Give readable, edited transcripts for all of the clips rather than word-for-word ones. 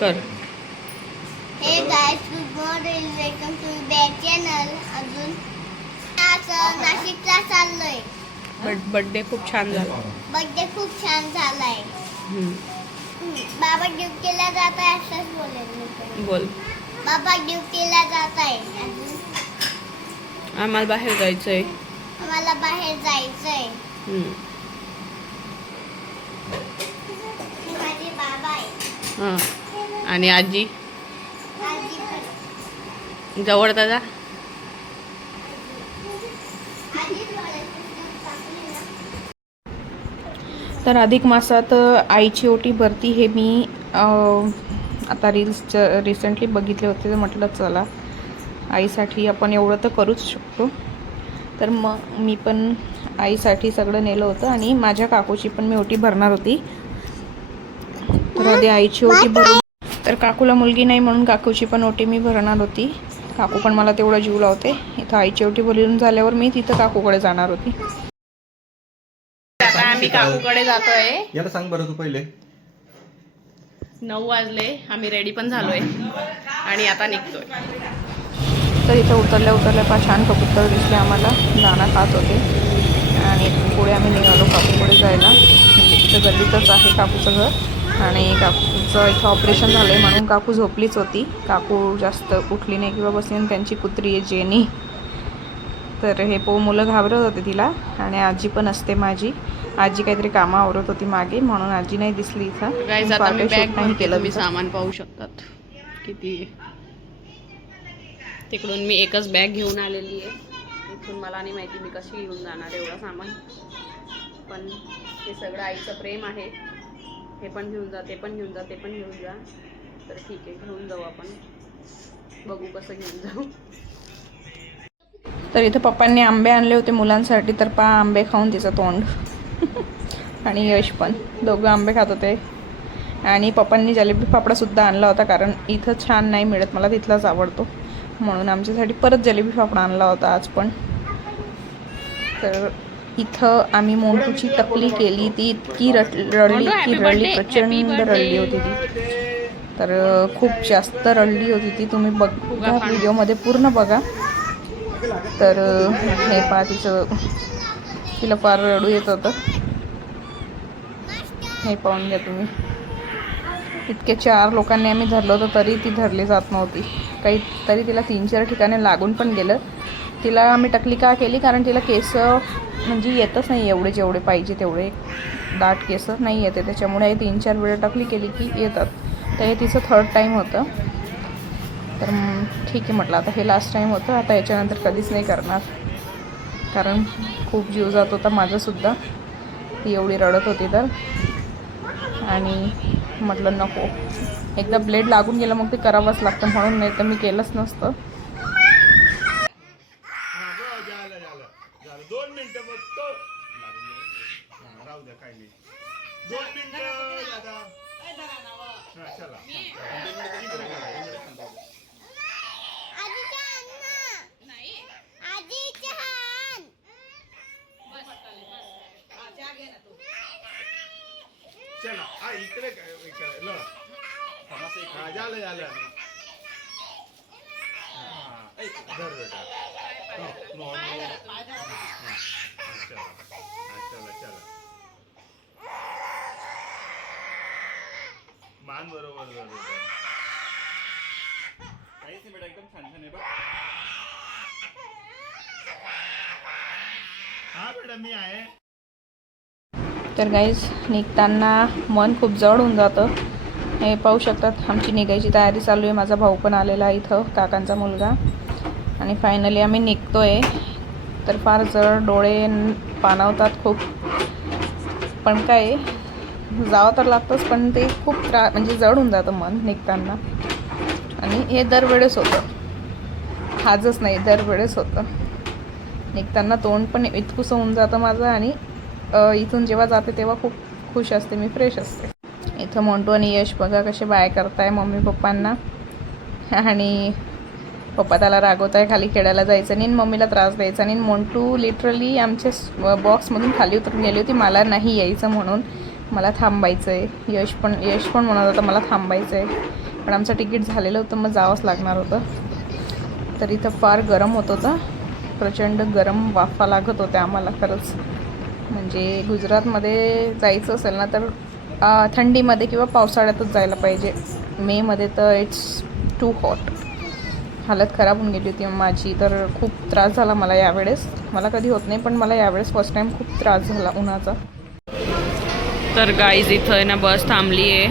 कर. Hey guys, good morning, welcome to back channel. अजून आज नाशिकला चाललोय. बर्थडे खूप छान झाला. बर्थडे खूप छान झालाय. बाबा ड्युटीला जात आहे असंच बोलेल मी पण. बोल. बाबा ड्युटीला जात आहे. आम्हाला बाहेर जायचंय. आम्हाला बाहेर जायचंय. माझे बाबा आहे. हां. आणि आजी आजी पण. जवळ दादा. आजी बोलायचं ना. तर अधिक मासात आईची ओटी भरती हे मी आता रिसेंटली बघितले होते. तर म्हटलं चला आईसाठी आपण एवढं तर करूच शकतो. तर मग मी पण आईसाठी सगळं नेलं होतं आणि माझ्या काकूची पण मी ओटी भरणार होती. तर आधी आईची ओटी भरून, तर काकूला मुलगी नाही म्हणून काकूची पण ओटी मी भरणार होती. काकू पण मला तेवढा जीव लावते. इथं आईची ओटी भरून झाल्यावर मी तिथं काकूकडे जाणार होती. आता आम्ही काकूकडे जातोय. याला सांग बरं तू पहिले. 9 वाजले. आम्ही रेडी पण झालोय आणि आता निघतोय. तर इथं उतरल्या पा छान कबूतर दिसले आम्हाला. दाणा खात होते आणि पुढे आम्ही निघालो काकूकडे जायला. इथं गल्लीतच आहे काकूचं घर आणि काकूचं इथं ऑपरेशन झालं आहे म्हणून काकू झोपलीच होती. काकू जास्त उठली नाही किंवा बसली. आणि त्यांची कुत्री आहे जेनी. तर हे मुलं घाबरत होते तिला. आणि आजी पण असते माझी. आजी काहीतरी कामं आवरत होती मागे म्हणून आजी नाही दिसली इथं. नाही केलं. मी सामान पाहू शकतात किती. तिकडून मी एकच बॅग घेऊन आलेली आहे. इथून मला नाही माहिती मी कशी घेऊन जाणार एवढं सामान. पण हे सगळं आईचं प्रेम आहे. हे पण घेऊन जा, ते पण घेऊन जा, ते पण घेऊन जा. तर ठीक आहे, घेऊन जाऊ आपण. बघू कसं घेऊन जाऊ. तर इथं पप्पांनी आंबे आणले होते मुलांसाठी. तर आंबे खाऊन तिचं तोंड आणि यश पण दोघं आंबे खात होते. आणि पप्पांनी जलेबी फाफडासुद्धा आणला होता कारण इथं छान नाही मिळत. मला तिथलाच आवडतो म्हणून आमच्यासाठी परत जलेबी फाफडा आणला होता आज पण. तर इथं आम्ही मोंटूची टपली केली. ती इतकी रडली प्रचंड रडली होती ती. तर खूप जास्त रडली होती ती. तुम्ही बघा व्हिडिओमध्ये पूर्ण बघा. तर हे पहा तिला फार रडू येत होतं. हे पाहून घ्या तुम्ही. इतके 4 लोकांनी आम्ही धरलं होतं तरी ती धरली जात नव्हती. तरी तिला 3-4 ठिकाणी लागून पण गेलं. तिला आम्ही टकली का केली कारण तिला केस म्हणजे येतच नाही एवढे जेवढे पाहिजे तेवढे. दाट केस नाही येते. त्याच्यामुळे 3-4 वेळा टकली केली की येतात. तर हे तिचं 3rd टाईम होतं. तर ठीक आहे म्हटलं आता हे लास्ट टाईम होतं. आता याच्यानंतर कधीच नाही करणार कारण खूप जीव जात होता माझासुद्धा. ती एवढी रडत होती तर. आणि म्हटलं नको, एकदा ब्लेड लागून गेलं मग ते करावंच लागतं म्हणून. नाही तर मी केलंच नसतं. 2 मिनिटं फक्त राहू द्या. काय नाही 2 मिनिटं दादा. चला चला इकडे काय झालं झालं. धर बेटा. चला मान बरोबर काहीच नाही बेटा. एकदम छान आहे बघ. हा बेटा मी आहे. तर गाईज निघताना मन खूप जड होऊन जातं. हे पाहू शकतात आमची निघायची तयारी चालू आहे. माझा भाऊ पण आलेला आहे इथं, काकांचा मुलगा. आणि फायनली आम्ही निघतो आहे. तर फार जड डोळे पाणावतात खूप. पण काय जावं तर लागतंच. पण ते खूप म्हणजे जड होऊन जातं मन निघताना. आणि हे दरवेळेस होतं, आजच नाही दरवेळेस होतं. निघताना तोंड पण इतकुसं होऊन जातं माझं. आणि इथून जेव्हा जाते तेव्हा खूप खुश असते मी, फ्रेश असते. इथं मोंटू आणि यश बघा कसे बाय करताय मम्मी पप्पांना. आणि पप्पा त्याला रागवत आहे खाली खेळायला जायचं नाही, मम्मीला त्रास द्यायचा नाही. मोंटू लिटरली आमच्या बॉक्समधून खाली उतरून गेली होती मला नाही यायचं म्हणून. मला थांबायचं आहे. यश पण म्हणत होतं मला थांबायचं आहे, पण आमचं तिकीट झालेलं होतं, मग जावंच लागणार होतं. तर इथं फार गरम होत होतं, प्रचंड गरम वाफा लागत होत्या आम्हाला खरंच. म्हणजे गुजरातमध्ये जायचं असेल ना तर थंडीमध्ये किंवा पावसाळ्यातच जायला पाहिजे. मेमध्ये तर इट्स टू हॉट. हालत खराब होऊन गेली होती माझी. तर खूप त्रास झाला मला यावेळेस. मला कधी होत नाही, पण मला यावेळेस फर्स्ट टाईम खूप त्रास झाला उन्हाचा. तर गाईज इथं आहे ना बस थांबली आहे.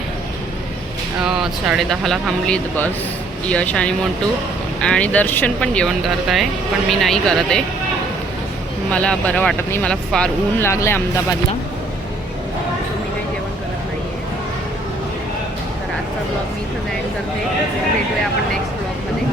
10:30ला थांबली बस. यश आणि मोंटू आणि दर्शन पण जेवण करत आहे, पण मी नाही करत आहे. मला बरं वाटत नाही, मला फार ऊन लागलं आहे अहमदाबादला, मी काही जेवण करत नाही आहे. तर आजचा ब्लॉग मी इथं एंड करते. भेटूया आपण नेक्स्ट ब्लॉगमध्ये.